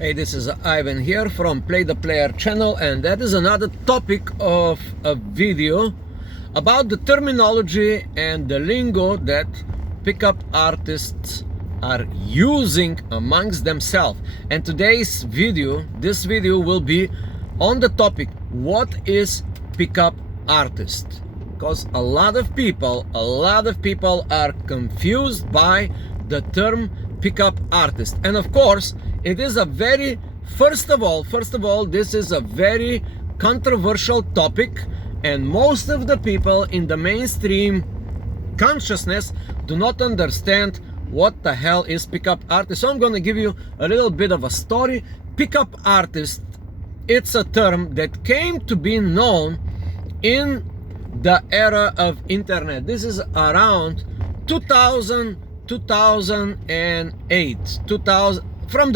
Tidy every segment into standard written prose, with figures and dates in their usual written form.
Hey, this is Ivan here from Play the Player channel, and that is another topic of a video about the terminology and the lingo that pickup artists are using amongst themselves. And this video will be on the topic, what is pickup artist? Because a lot of people are confused by the term pickup artist. And of course, it is a very, first of all, this is a very controversial topic, and most of the people in the mainstream consciousness do not understand what the hell is pickup artist. So I'm going to give you a little bit of a story. Pickup artist, it's a term that came to be known in the era of internet. This is around 2008, from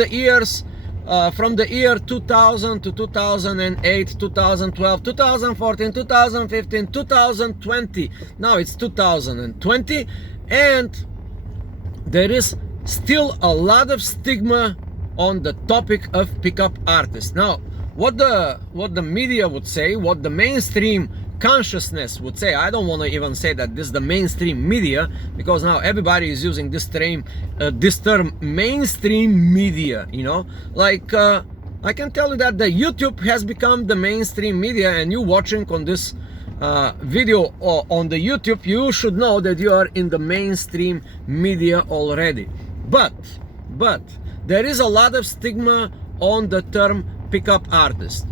the year 2000 to 2008, 2012, 2014, 2015, 2020. Now it's 2020, and there is still a lot of stigma on the topic of pickup artists. Now, what the media would say, what the mainstream consciousness would say, I don't want to even say that this is the mainstream media, because now everybody is using this term mainstream media, you know, like I can tell you that the YouTube has become the mainstream media, and you watching on this video on the YouTube, you should know that you are in the mainstream media already. But there is a lot of stigma on the term pickup artist.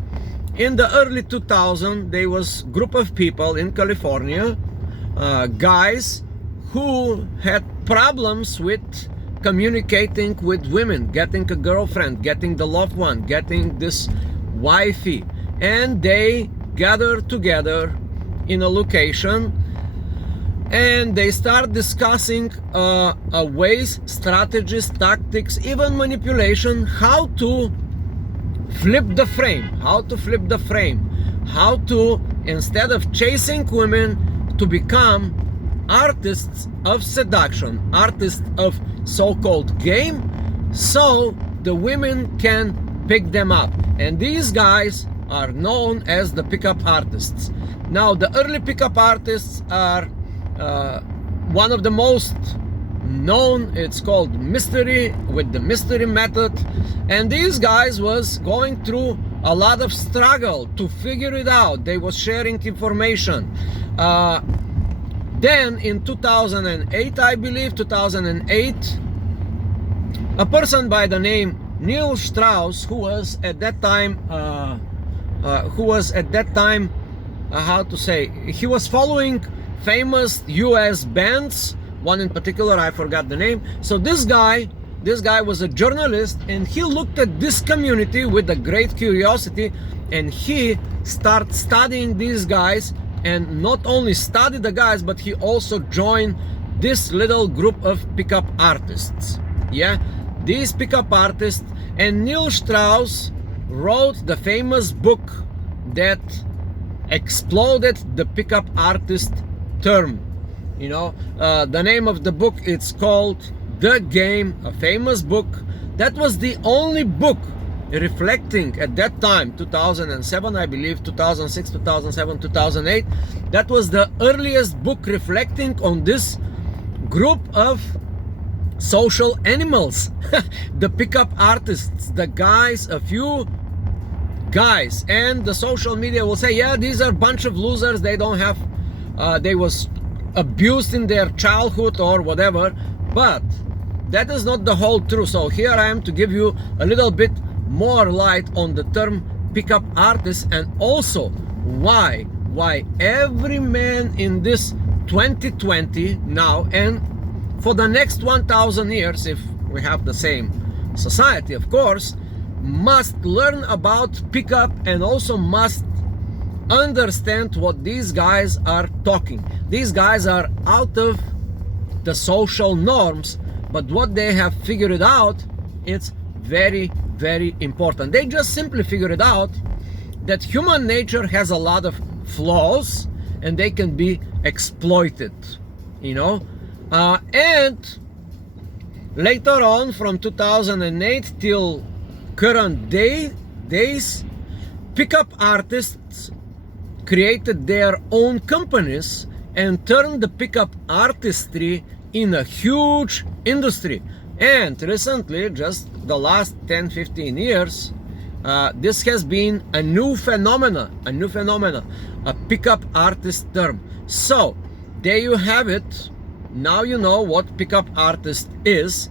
In the early 2000s, there was a group of people in California, guys who had problems with communicating with women, getting a girlfriend, getting the loved one, getting this wifey, and they gathered together in a location and they start discussing ways, strategies, tactics, even manipulation, how to flip the frame, how to, instead of chasing women, to become artists of seduction, artists of so-called game, so the women can pick them up. And these guys are known as the pickup artists. Now, the early pickup artists are one of the most known. It's called mystery, with the mystery method, and these guys was going through a lot of struggle to figure it out. They was sharing information. Then in 2008, I believe 2008, a person by the name Neil Strauss, who was at that time how to say, he was following famous US bands. One in particular, I forgot the name. So this guy was a journalist, and he looked at this community with a great curiosity, and he started studying these guys, and not only studied the guys, but he also joined this little group of pickup artists. Yeah, these pickup artists. And Neil Strauss wrote the famous book that exploded the pickup artist term. You know, the name of the book, it's called The Game, a famous book. That was the only book reflecting at that time, 2007, I believe, 2006, 2007, 2008. That was the earliest book reflecting on this group of social animals, the pickup artists, the guys, a few guys. And the social media will say, yeah, these are a bunch of losers, they don't have, they was abused in their childhood or whatever. But that is not the whole truth. So here I am to give you a little bit more light on the term pickup artist, and also why every man in this 2020 now, and for the next 1000 years, if we have the same society, of course, must learn about pickup, and also must understand what these guys are talking. These guys are out of the social norms, but what they have figured out, it's very, very important. They just simply figured out that human nature has a lot of flaws, and they can be exploited, you know. And later on, from 2008 till current days, pickup artists created their own companies and turned the pickup artistry in a huge industry. And recently, just the last 10-15 years, this has been a new phenomena, a pickup artist term. So there you have it. Now you know what pickup artist is.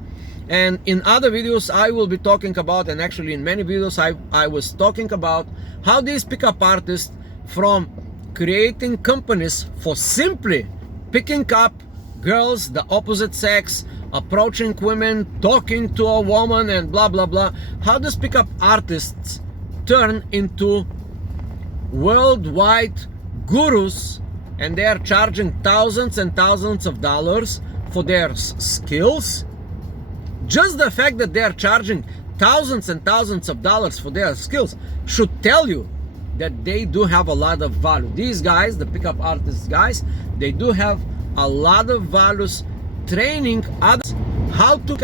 And in other videos I will be talking about, and actually in many videos I was talking about how these pickup artists, from creating companies for simply picking up girls, the opposite sex, approaching women, talking to a woman, and blah blah blah, how does pickup artists turn into worldwide gurus, and they are charging thousands and thousands of dollars for their skills. Just the fact that they are charging thousands and thousands of dollars for their skills should tell you that they do have a lot of value. These guys, the pickup artists guys, they do have a lot of values training others how to